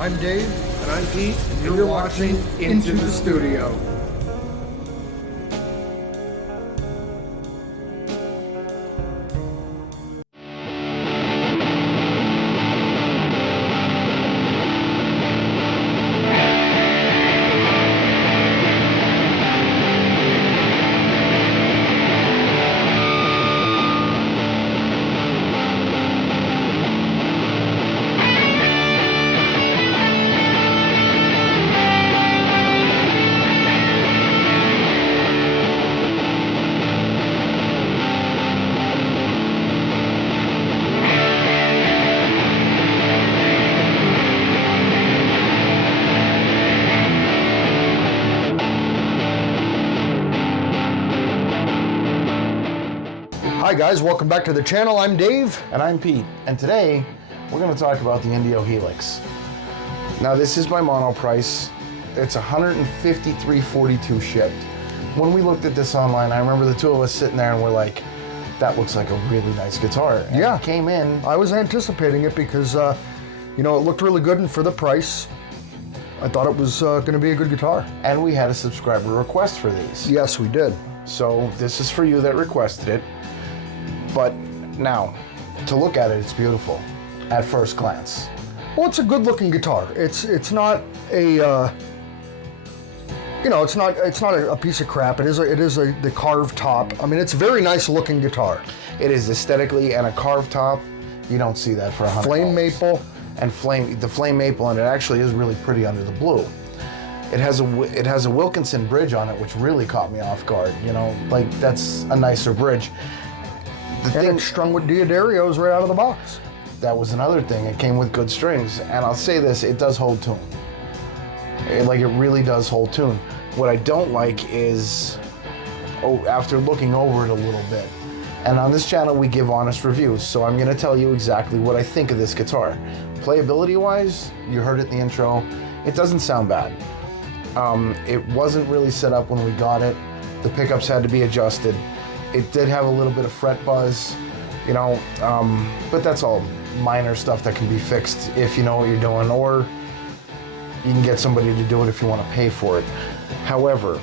I'm Dave. And I'm Pete. And you're watching Into the Studio. Hi guys, welcome back to the channel. I'm Dave. And I'm Pete. And today, we're going to talk about the Indio Helix. Now this is my mono price. It's $153.42 shipped. When we looked at this online, I remember the two of us sitting there and we're like, that looks like a really nice guitar. And Yeah. it came in. I was anticipating it because, it looked really good, and for the price, I thought it was going to be a good guitar. And we had a subscriber request for these. Yes, we did. So this is for you that requested it. But now, to look at it, it's beautiful at first glance. Well, it's a good-looking guitar. It's not a it's not a piece of crap. It is the carved top. I mean, it's a very nice-looking guitar. It is aesthetically, and a carved top. You don't see that for $100. Flame maple. And the flame maple, and it actually is really pretty under the blue. It has a Wilkinson bridge on it, which really caught me off guard. Like that's a nicer bridge. It's strung with Diodarios right out of the box. That was another thing. It came with good strings, and I'll say this: it does hold tune. It really does hold tune. What I don't like is, after looking over it a little bit, and on this channel we give honest reviews, so I'm going to tell you exactly what I think of this guitar. Playability-wise, you heard it in the intro. It doesn't sound bad. It wasn't really set up when we got it. The pickups had to be adjusted. It did have a little bit of fret buzz, but that's all minor stuff that can be fixed if you know what you're doing, or you can get somebody to do it if you want to pay for it. However,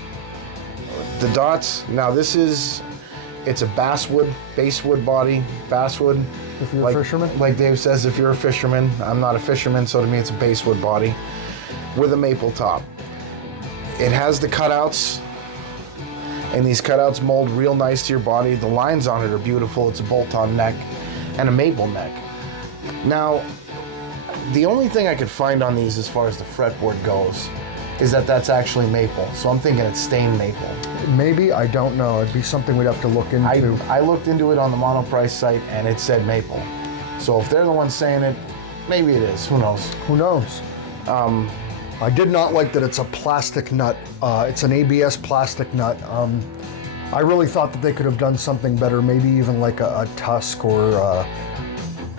the dots, now it's a basswood body, basswood. If you're a fisherman? Like Dave says, if you're a fisherman. I'm not a fisherman, so to me it's a basswood body with a maple top. It has the cutouts, and these cutouts mold real nice to your body. The lines on it are beautiful. It's a bolt-on neck and a maple neck. Now, the only thing I could find on these as far as the fretboard goes is that that's actually maple. So I'm thinking it's stained maple. Maybe, I don't know. It'd be something we'd have to look into. I looked into it on the Monoprice site, and it said maple. So if they're the ones saying it, maybe it is. Who knows? Who knows? I did not like that it's a plastic nut. It's an ABS plastic nut. I really thought that they could have done something better, maybe even like a tusk or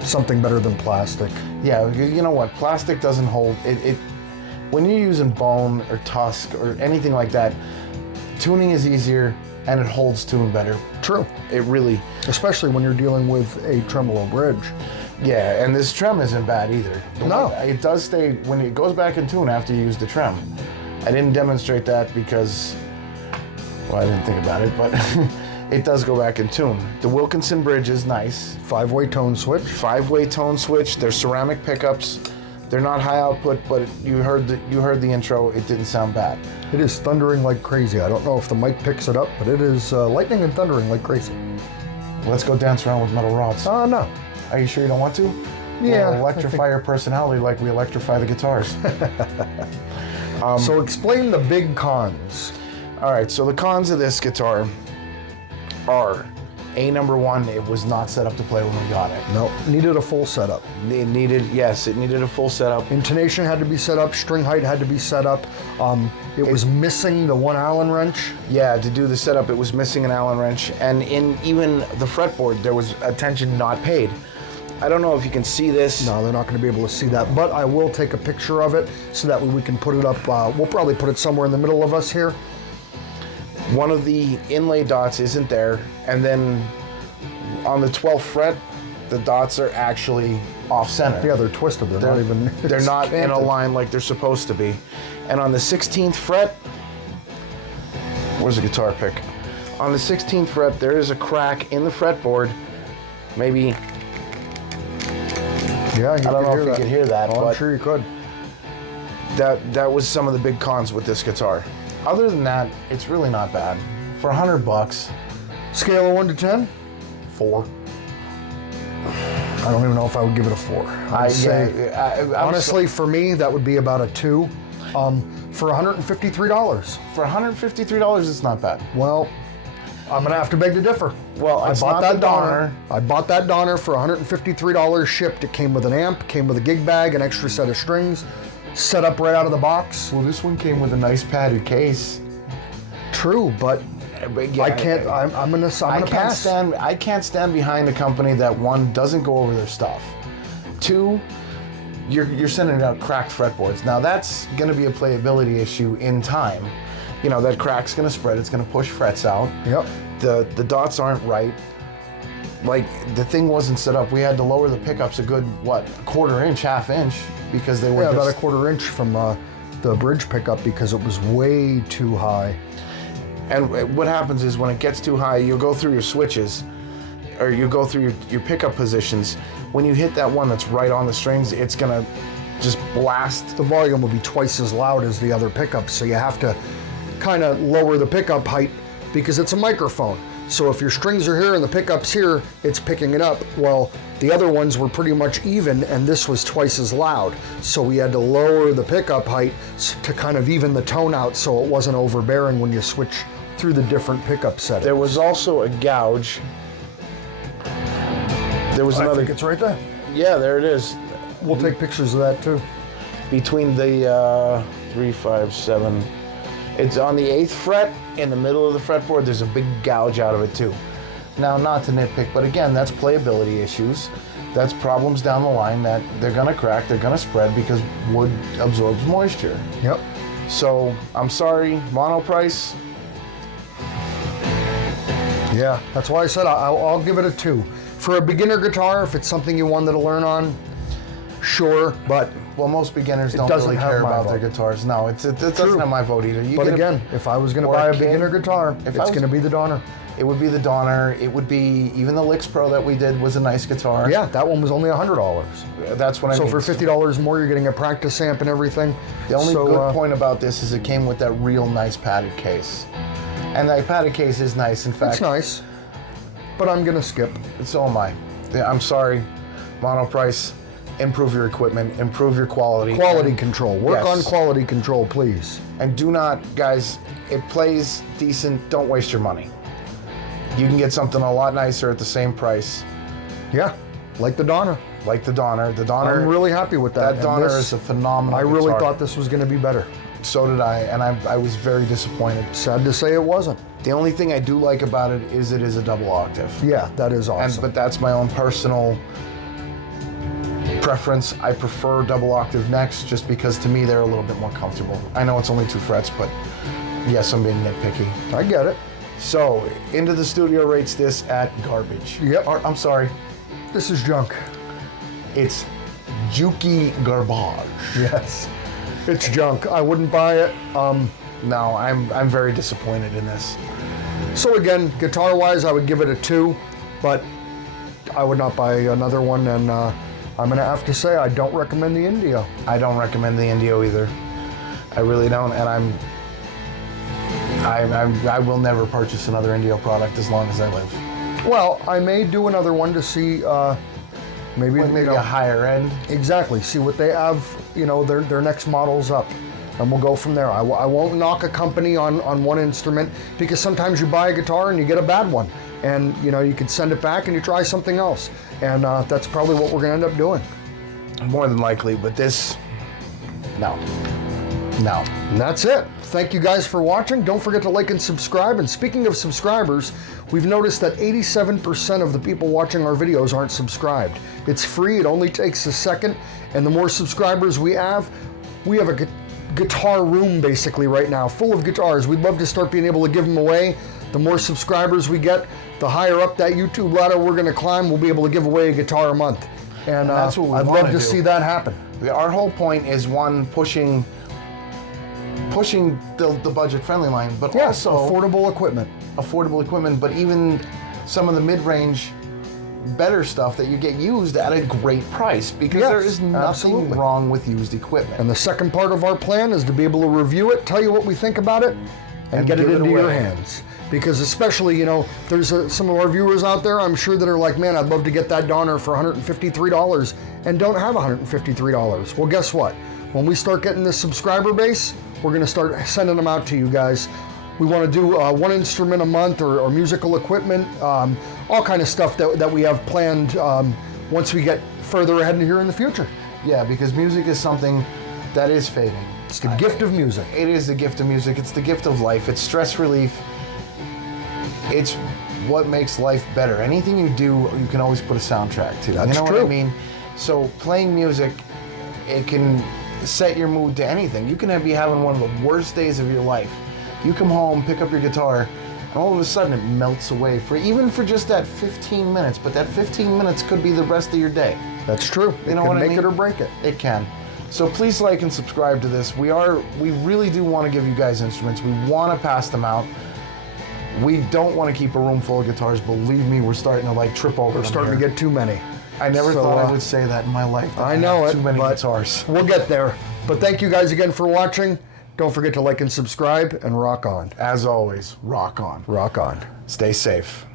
something better than plastic. Yeah, you know what? Plastic doesn't hold. When you're using bone or tusk or anything like that, tuning is easier and it holds tune better. True. It really... Especially when you're dealing with a tremolo bridge. Yeah, and this trem isn't bad either. No. It does stay, when it goes back in tune after you use the trem. I didn't demonstrate that because, I didn't think about it, but it does go back in tune. The Wilkinson bridge is nice. 5-way tone switch. 5-way tone switch. They're ceramic pickups. They're not high output, but you heard the intro. It didn't sound bad. It is thundering like crazy. I don't know if the mic picks it up, but it is lightning and thundering like crazy. Let's go dance around with metal rods. No. Are you sure you don't want to? Yeah. We'll electrify your personality like we electrify the guitars. So explain the big cons. All right, so the cons of this guitar are, number one, it was not set up to play when we got it. No, needed a full setup. It needed a full setup. Intonation had to be set up, string height had to be set up. It was missing the one Allen wrench. Yeah, to do the setup, it was missing an Allen wrench. And in even the fretboard, there was attention not paid. I don't know if you can see this. No, they're not going to be able to see that, but I will take a picture of it so that way we can put it up. We'll probably put it somewhere in the middle of us here. One of the inlay dots isn't there, and then on the 12th fret, the dots are actually off center. Yeah, they're twisted. They're not even. They're not in a canted. line like they're supposed to be. And on the 16th fret, where's the guitar pick? On the 16th fret, there is a crack in the fretboard. Maybe. Yeah, I don't know if you could hear that, Oh, but I'm sure you could. that was some of the big cons with this guitar. Other than that, it's really not bad. For $100, Scale of 1 to 10? 4. I don't even know if I would give it a 4. I'd say, honestly, for me, that would be about a 2. For $153. For $153, it's not bad. Well, I'm gonna have to beg to differ. Well, I it's bought not that the Donner. Donner. I bought that Donner for $153 shipped. It came with an amp, came with a gig bag, an extra set of strings, set up right out of the box. Well, this one came with a nice padded case. True, but Yeah, I can't. I'm gonna pass. I can't stand behind a company that, one, doesn't go over their stuff. 2, you're sending out cracked fretboards. Now that's going to be a playability issue in time. You know, that crack's going to spread. It's going to push frets out. Yep. The dots aren't right. Like, the thing wasn't set up. We had to lower the pickups a good, what, $1/4 inch, ½ inch, because they were Yeah, just... about $1/4 inch from the bridge pickup because it was way too high. And what happens is when it gets too high, you'll go through your switches, or you go through your pickup positions. When you hit that one that's right on the strings, it's gonna just blast. The volume will be twice as loud as the other pickups, so you have to kind of lower the pickup height because it's a microphone. So if your strings are here and the pickup's here, it's picking it up. Well, the other ones were pretty much even, and this was twice as loud. So we had to lower the pickup height to kind of even the tone out so it wasn't overbearing when you switch through the different pickup settings. There was also a gouge. There was I another. think it's right there. Yeah, there it is. We'll take pictures of that too. Between the 3, 5, 7. It's on the 8th fret in the middle of the fretboard. There's a big gouge out of it too. Now, not to nitpick, but again, that's playability issues. That's problems down the line that they're gonna crack, they're gonna spread because wood absorbs moisture. Yep. So I'm sorry, mono price. Yeah, that's why I said I'll give it a 2. For a beginner guitar, if it's something you wanted to learn on, sure, but Well, most beginners don't doesn't really have care my about their vote. guitars. No, it doesn't have my vote either. You but get again, if I was going to or buy a a kid, beginner guitar, if I it's was- going to be the Donner. it would be the Donner. It would be even the Lix Pro that we did was a nice guitar. Yeah, that one was only $100. That's what I So mean. for $50 more, you're getting a practice amp and everything. The only So, good point about this is it came with that real nice padded case, and that padded case is nice. In fact, It's nice, but I'm going to skip. So am I. Yeah, I'm sorry, mono price. Improve your equipment, improve your quality. Quality control. Work Yes. on quality control, please. And do not, guys, it plays decent. Don't waste your money. You can get something a lot nicer at the same price, Yeah, like the Donner. like the Donner. The Donner, I'm really happy with that. that And Donner this, is a phenomenal I really guitar. thought this was going to be better. So did I, and I was very disappointed. Sad to say it wasn't. The only thing I do like about it is a double octave. Yeah, that is awesome. But that's my own personal preference. I prefer double octave necks just because to me they're a little bit more comfortable. I know it's only 2 frets, but yes, I'm being nitpicky. I get it. So, Intothestudio rates this at garbage. Yep. Or, I'm sorry, This is junk. it's jukey garbage. Yes. It's junk. I wouldn't buy it. No, I'm very disappointed in this. So again, guitar-wise, I would give it a 2, but I would not buy another one, and I'm gonna have to say I don't recommend the Indio. I don't recommend the Indio either. I really don't, and I will never purchase another Indio product as long as I live. Well, I may do another one to see maybe Maybe you know, a higher end. exactly see what they have. You know, their next models up, and we'll go from there. I won't knock a company on one instrument because sometimes you buy a guitar and you get a bad one, and you know you can send it back and you try something else, and that's probably what we're gonna end up doing. More than likely, but this, no. And that's it. Thank you guys for watching. Don't forget to like and subscribe. And speaking of subscribers, we've noticed that 87% of the people watching our videos aren't subscribed. It's free. It only takes a second. And the more subscribers we have a guitar room basically right now full of guitars. We'd love to start being able to give them away. The more subscribers we get, the higher up that YouTube ladder we're going to climb. We'll be able to give away a guitar a month. and that's what we I'd wanna love to do. see that happen. Our whole point is one, pushing the budget-friendly line, but also affordable equipment. But even some of the mid-range better stuff that you get used at a great price, because Yes, there is nothing absolutely. wrong with used equipment. And the second part of our plan is to be able to review it, tell you what we think about it, and get it give it into your away. hands. Because especially, you know, there's some of our viewers out there, I'm sure, that are like, man, I'd love to get that Donner for $153 and don't have $153. Well, guess what? When we start getting this subscriber base, we're going to start sending them out to you guys. We want to do one instrument a month or musical equipment, all kind of stuff that we have planned once we get further ahead here in the future. Yeah, because music is something that is fading. It's the gift of music. It is the gift of music. It's the gift of life. It's stress relief. It's what makes life better. Anything you do, you can always put a soundtrack to. That's you know true. what I mean? So playing music, it can set your mood to anything. You can be having one of the worst days of your life. You come home, pick up your guitar, and all of a sudden it melts away even for just that 15 minutes. But that 15 minutes could be the rest of your day. That's true. You know It what can I make mean? it or break it. It can. So please like and subscribe to this. We really do want to give you guys instruments. We want to pass them out. We don't want to keep a room full of guitars. Believe me, we're starting to like trip over. We're starting to get too many. I never So, thought I would say that in my life. that I know have it, Too many but guitars. we'll get there. But thank you guys again for watching. Don't forget to like and subscribe, and rock on. As always, rock on. Rock on. Stay safe.